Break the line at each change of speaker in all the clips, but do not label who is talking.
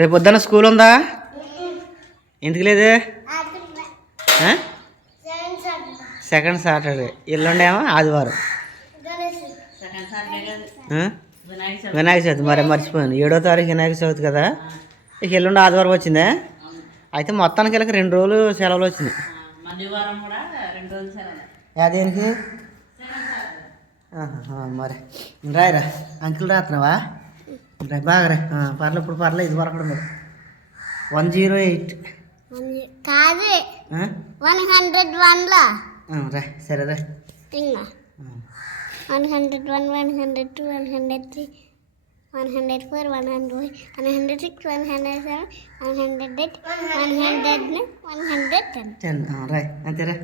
రేపు పొద్దున్న స్కూల్ ఉందా? ఎందుకు లేదు? Second Saturday. ఎల్లుండేమో ఆదివారం. వినాయక చవితి. మరి మర్చిపోయాను. ఏడో తారీఖు వినాయక చవితి కదా. ఇక ఎల్లుండి ఆదివారం వచ్చిందే? అయితే మొత్తానికి వెళ్ళక రెండు రోజులు సెలవులు వచ్చినాయి. అదేంటి మరి. రాయరా. అంకుల్ రాత్రవా రా బాగా రా ఆ, పర్లే ఇప్పుడు పర్లే ఇది వరకు మరి వన్ జీరో ఎయిట్
కాదు. వన్ హండ్రెడ్ వన్లా
రా సరే రా.
One hundred one one hundred two one hundred three one hundred four one hundred one hundred six one hundred seven one hundred eight one hundred nine one hundred ten
ten రా అంతేరా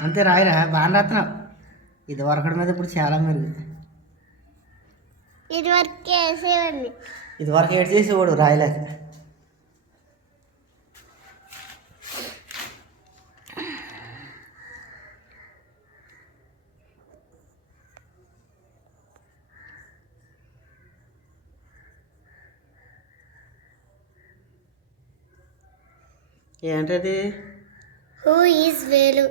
అంతే రాయరా బాగా రాస్తున్నావు. ఇది వరకడం మీద ఇప్పుడు చాలా మెరుగు.
ఇది వరకు వేసేవాడిని.
ఇది వరకు ఏడు చేసేవాడు రాయలేక. ఏంటది?
హూ ఈజ్ వేలు.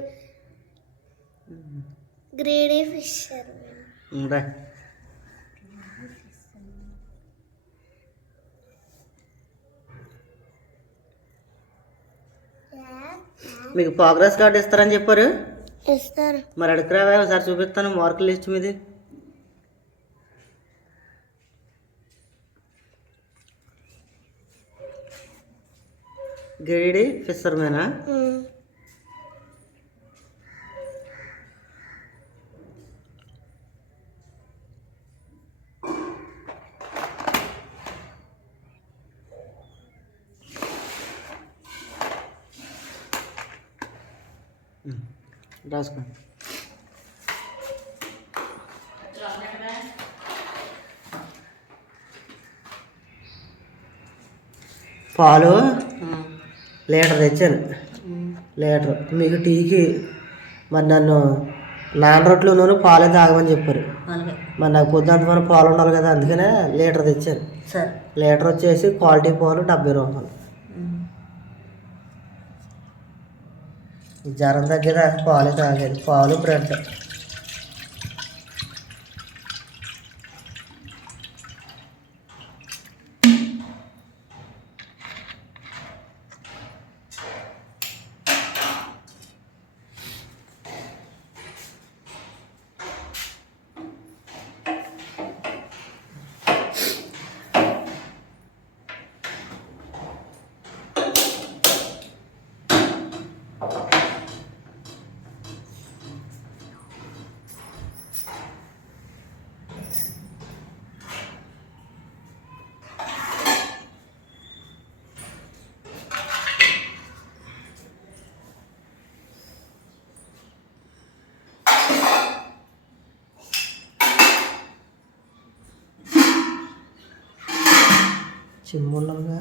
గ్రేడీ ఫిషర్
రా మీకు ప్రోగ్రెస్ కార్డు ఇస్తారని చెప్పారు?
ఇస్తారు.
మరి అడుగురావా ఒకసారి చూపిస్తాను మార్కుల లిస్ట్ మీది. గైడి ఫిషర్మేనా రాసుకో. పాలు లీటర్ తెచ్చాను. లీటర్. మీకు టీకి మరి నన్ను నాన్న రొట్టెలు పాలే తాగమని చెప్పారు. మరి నాకు పొద్దుంత మన పాలు ఉండాలి కదా అందుకనే లీటర్ తెచ్చాను. లీటర్ వచ్చేసి క్వాలిటీ పాలు డెబ్బై రూపాయలు ఈ జ్వరం తగ్గేదాకా పాలు తాగేది. పాలు బ్రెడ్ చిమ్ములుగా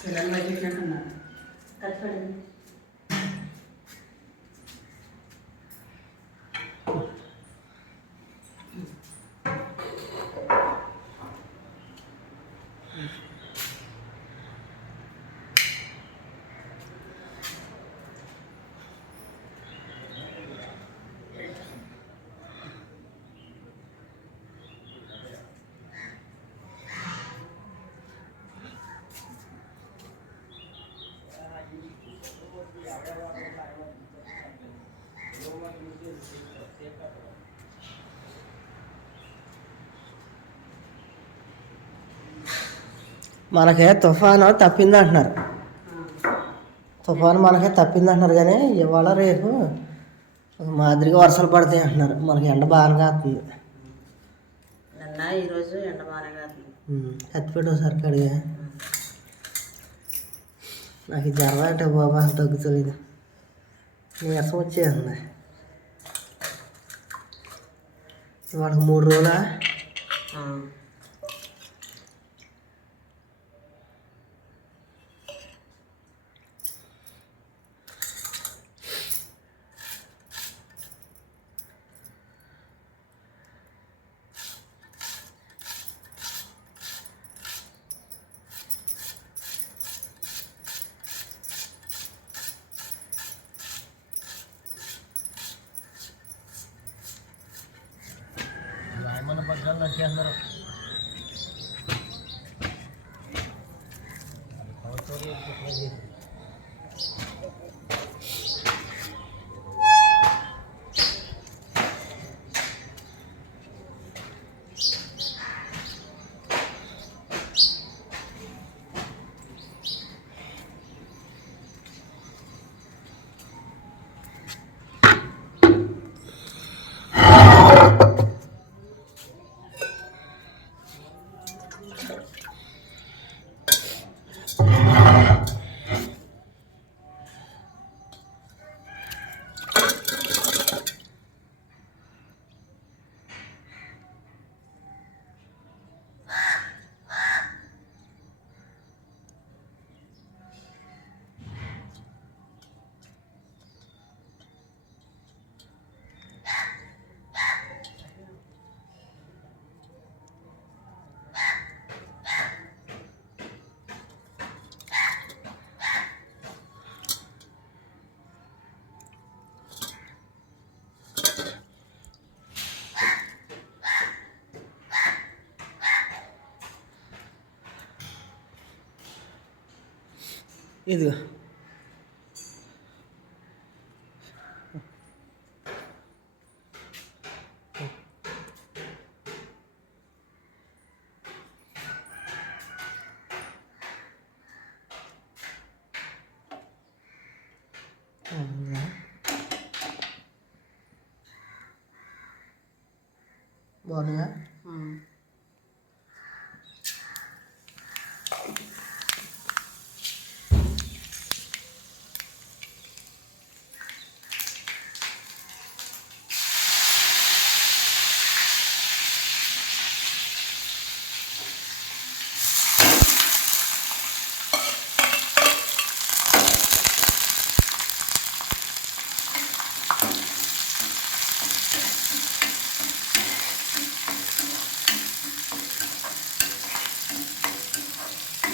తెలంగాణ
మనకే తుఫాను తప్పింది అంటున్నారు తుఫాను మనకే తప్పింది అంటున్నారు కానీ ఇవాళ రేపు ఒక మాదిరిగా వర్షాలు పడతాయి అంటున్నారు. మనకి ఎండ బాగా కాస్తుంది.
నిన్న ఈరోజు ఎండ బాగానే కాదు
కత్తిపెట్టి ఒకసారి కడిగా. నాకు జ్వరం అంటే బాబా తగ్గుతుంది నీరసం వచ్చేస్తుంది ఇవాళ మూడు రోజులా? అందరూ இது பாருங்கள்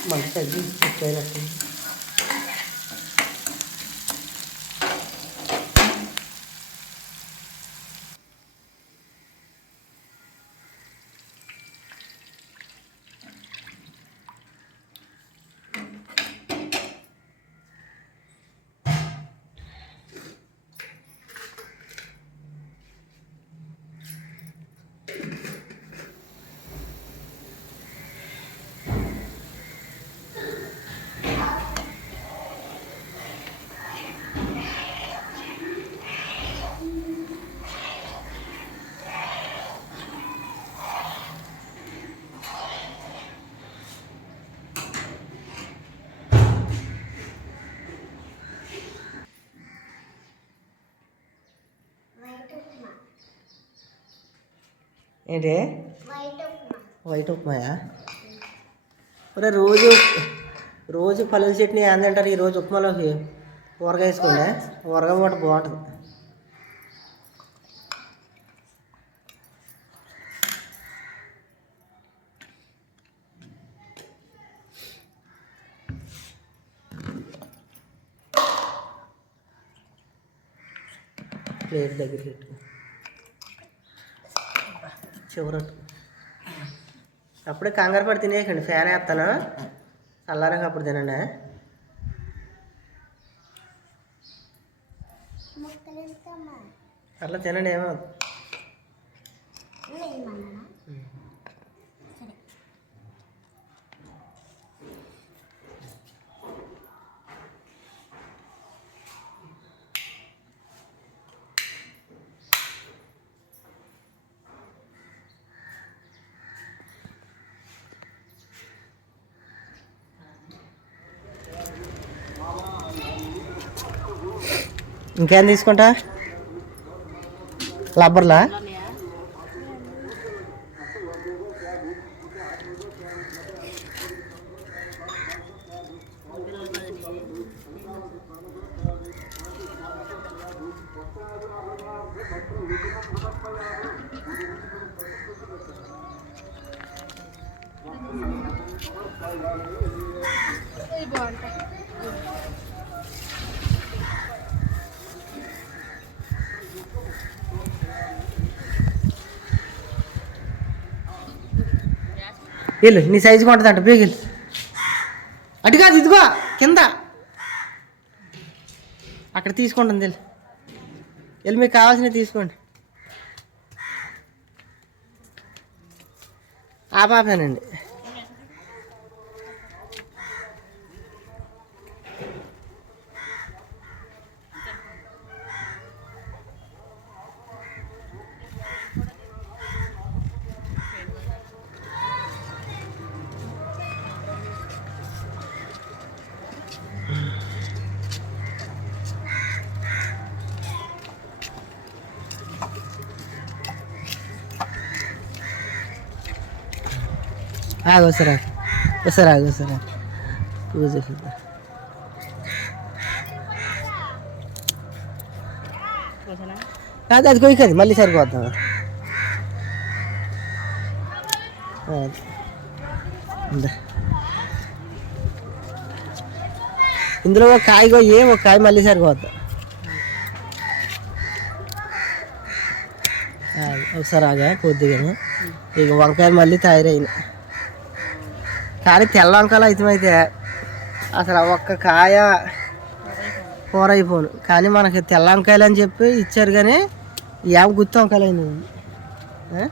Bon, ça
c'est. Upma.
White ఉప్మాయా? ఒరే రోజు రోజు పల్లెల చట్నీ ఏందంటారు ఈ రోజు ఉప్మాలోకి? ఊరగాయ వేసుకోండి. ఊరగాయ పూట బాగుంటుంది. ప్లేట్ దగ్గర పెట్టు. చివరట్టు. అప్పుడే కంగారు పడి తినేయకండి ఫ్యాన్ వేస్తాను? చల్లారాక అప్పుడు తినండి. అట్లా తినండి ఏమో. ఇంకేం తీసుకుంటా? లబ్బర్లా? వెళ్ళు నీ సైజుగా ఉంటుంది అంట బేగి అటు కాదు ఇదిగో కింద. అక్కడ తీసుకుంటుంది వెళ్ళి. వెళ్ళి మీకు కావాల్సినవి తీసుకోండి. ఆ పాపేనండి ఆగు వస్తారా వస్తారా ఆగు వస్తారా పూజ చేద్దాం.
చూసానా
కాదు అది కొయ్యకది మళ్ళీ సరిపోతాం ఇందులో ఒక కాయ కొయ్యి ఒక కాయ మళ్ళీ సరిపోతా ఒకసారి ఆగా కొద్దిగా ఇక వంకాయలు మళ్ళీ తయారైన కానీ తెల్ల వంకాయలు అయితే అసలు ఒక్క కాయ కూర అయిపోను కానీ మనకి తెల్ల వంకాయలు అని చెప్పి ఇచ్చారు కానీ ఏం గుత్తి వంకాయలు అయినాయి.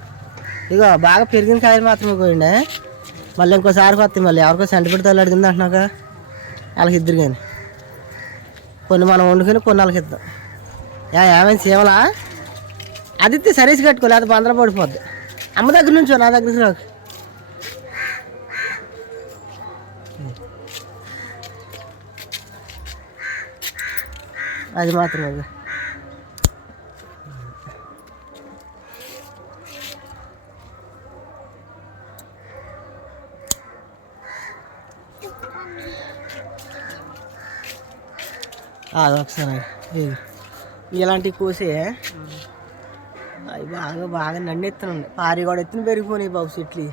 ఇగో బాగా పెరిగిన కాయలు మాత్రమే కోయండి మళ్ళీ ఇంకోసారి వస్తాయి మళ్ళీ ఎవరికో సెంట పెడితే అడిగింది అంటున్నాక వాళ్ళకి ఇద్దరు కానీ. కొన్ని మనం వండుకొని కొన్ని వాళ్ళకి ఇద్దాం. యా ఏమైంది సేవలా అది సరీస్ సరేసి కట్టుకోలే బందర పడిపోద్ది. అమ్మ దగ్గర నుంచో నా దగ్గర నుంచి అది మాత్రం అది ఒకసారి. ఇలాంటివి కోసే. అవి బాగా బాగా నన్ను ఎత్తున్నాయి పారి కూడా ఎత్తున పెరిగిపోయినాయి బాబు చెట్లు?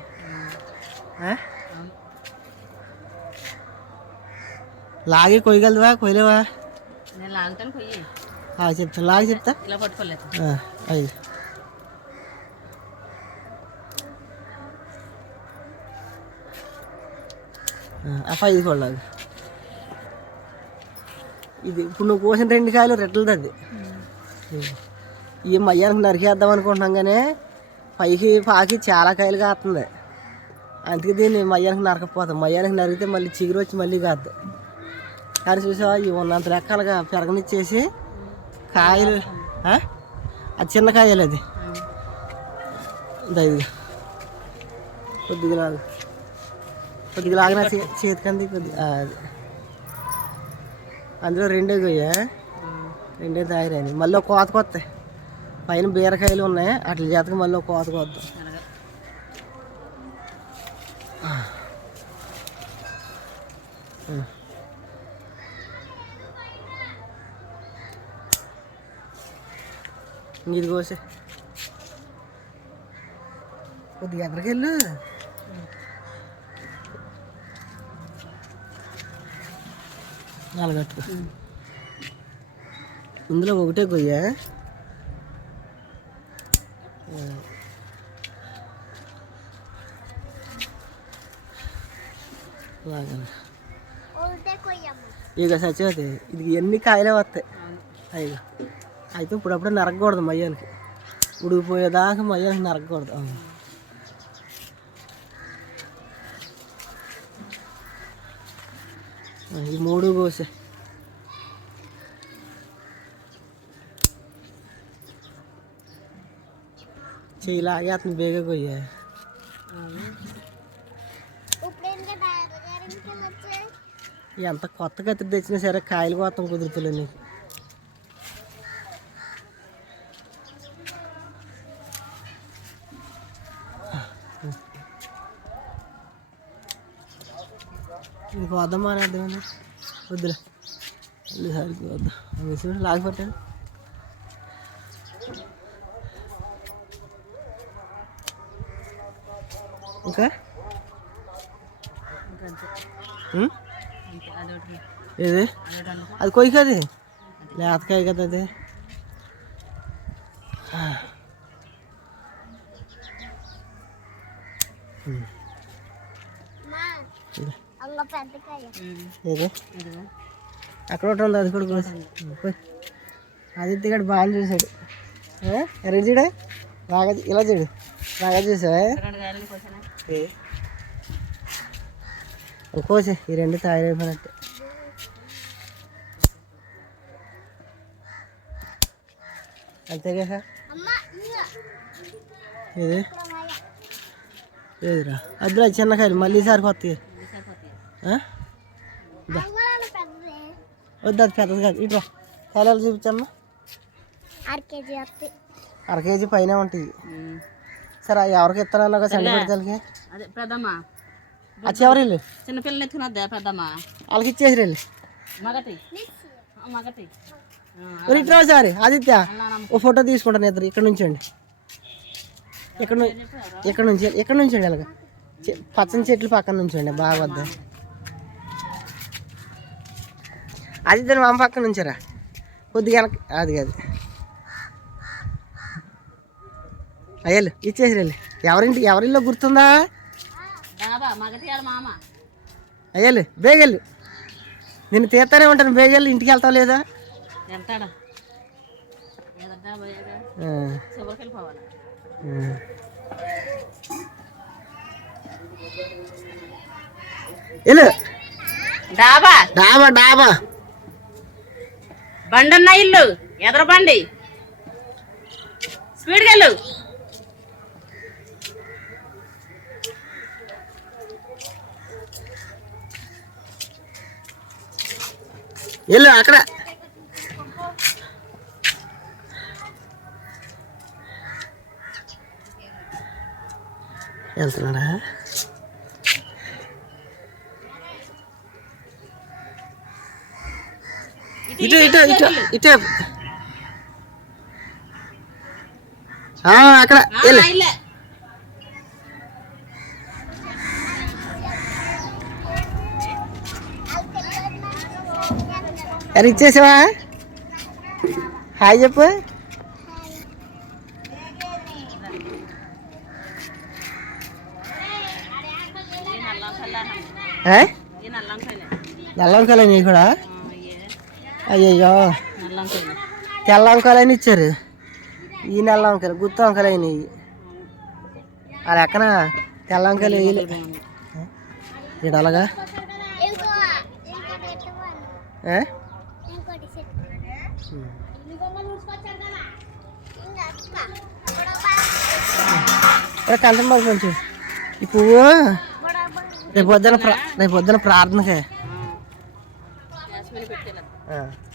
లాగి కొయ్యగలవా కొయ్యలేవా?
నేను లాగుతాను
చెప్తా. లాగి చెప్తా.
ఇలా పట్టుకోలేదు.
అయ్యి. ఇది ఇప్పుడు నువ్వు కోసిన రెండు కాయలు రెట్టలది అది. ఈ మయ్యానికి నరికేద్దాం అనుకుంటున్నాం కానీ పైకి పాకి చాలా కాయలు కాస్తుంది అందుకే దీన్ని మయ్యానికి నరకపోతాం. మయ్యానికి నరికితే మళ్ళీ చిగురు వచ్చి మళ్ళీ కాద్ది. కానీ చూసావా? ఇవి ఉన్నంత రకాలుగా పెరగనిచ్చేసి కాయలు ఆ? అది చిన్న కాయలు అది. ఇదా ఇది కొద్దిగా లాగు. కొద్దిగా లాగిన చేతికి అంది కొద్దిగా. అది. అందులో రెండే కొయ్యా? రెండే తాగిరాని మళ్ళీ ఒక కోత కొత్త. పైన బీరకాయలు ఉన్నాయి. అట్ల చేతకి మళ్ళీ ఒక కోత కొద్దాం ఇది కోసే కొద్దిగా ఎక్కడికెళ్ళు నాలుగట్టు ఇందులో ఒకటే కొయ్యా ఇక సచ్చిపోతే ఇది ఎన్ని కాయలే వస్తాయి అయ్యో అయితే ఇప్పుడప్పుడు నరకకూడదు మయ్యానికి. ఉడికిపోయేదాకా మయ్యానికి. ఆ, ఈ మూడు కోసే చెయ్యి లాగే అతను బేగా కొయ్యా. ఎంత కొత్త కత్తి తెచ్చినా సరే కాయలు కోతం కుదురుతులే నీకు. ఇది కోద్దాం మానేద్దామని వద్దులే మళ్ళీ సరికి వద్దాం మిషన్ లాగి పట్టాను ఇంకా
ఇంకంతే
ఉం?
అంతే అదొకటి
ఏది
అదొకటి అనుకో
అది కొయ్యి కది లేతకాయ కదా అది ఏది? అక్కడ ఒకటి ఉంది అది కూడా పోయి. ఆదిత్య గడు బాగా చూసాడు ఎరడు చూడే? బాగా ఇలా చూడు. బాగా చూసావా. ఓ కోసి. ఈ రెండు తయారైపోయినట్టే
అమ్మ ఇయ్య.
ఏది. ఏదిరా? అద్దురా చిన్న కాయలు. మళ్ళీ ఈసారి కొత్తవి ఆ?
అంగుళాలు పెద్దది
వద్దు అది పెద్దది కాదు. ఇట్రా కాయలు చూపించమ్మా.
ఆరు కేజీ వస్తాయి
అర కేజీ పైన ఉంటుంది. సరే అవి ఎవరికి ఇస్తానన్నా సండి పెడతానికి
అదే పెద్దమ్మ.
వచ్చి ఎవరు వెళ్ళు
చిన్నపిల్లని ఎత్తుకున్నద్దా పెద్దమ్మ?
వాళ్ళకి ఇచ్చేసి వెళ్ళు
మగటి. ఆ, మగటి.
ఇట్రా సారి ఆదిత్య ఓ ఫోటో తీసుకుంటాను ఇద్దరు. ఇక్కడ నుంచి అండి ఇక్కడ ఇక్కడ నుంచి ఇక్కడ నుంచి అండి అలాగ. చె- పచ్చని చెట్లు పక్కన నుంచి అండి బాగా వద్ద? ఆదిత్య మా పక్కన నుంచారా కొద్దిగా వెనక అది కాదు. అయ్యలు ఇచ్చేసి వెళ్ళు. ఎవరింటి ఎవరిల్లో గుర్తుందా? అయ్యలు బేగెళ్ళు నేను తీస్తానే ఉంటాను. బేగెళ్ళు ఇంటికి వెళ్తావు లేదా. వెళ్ళు.
డాబా.
డాబా డాబా.
బండి అన్న ఇల్లు. ఎదర బండి? స్పీడ్గా వెళ్ళు.
వెళ్ళు అక్కడ. వెళ్తున్నాడా? ఇటు ఇటు ఇటు ఇటు అక్కడ అరే ఇచ్చేసావా? హాయ్ చెప్పు.
నల్లంకాయలే
నీ కూడా అయ్యయ్యో. తెల్ల వంకాయలు అని ఇచ్చారు. ఈ నెల వంకాయలు గుత్తి వంకాయలు అయినాయి ఆ లెక్కన తెల్ల వంకాయలు వేయలే ఇటు అలాగా?
ఇంకో
మరి కొంచెం ఈ పువ్వు రేపు పొద్దున రేపు పొద్దున ప్రార్థనకే. Yeah.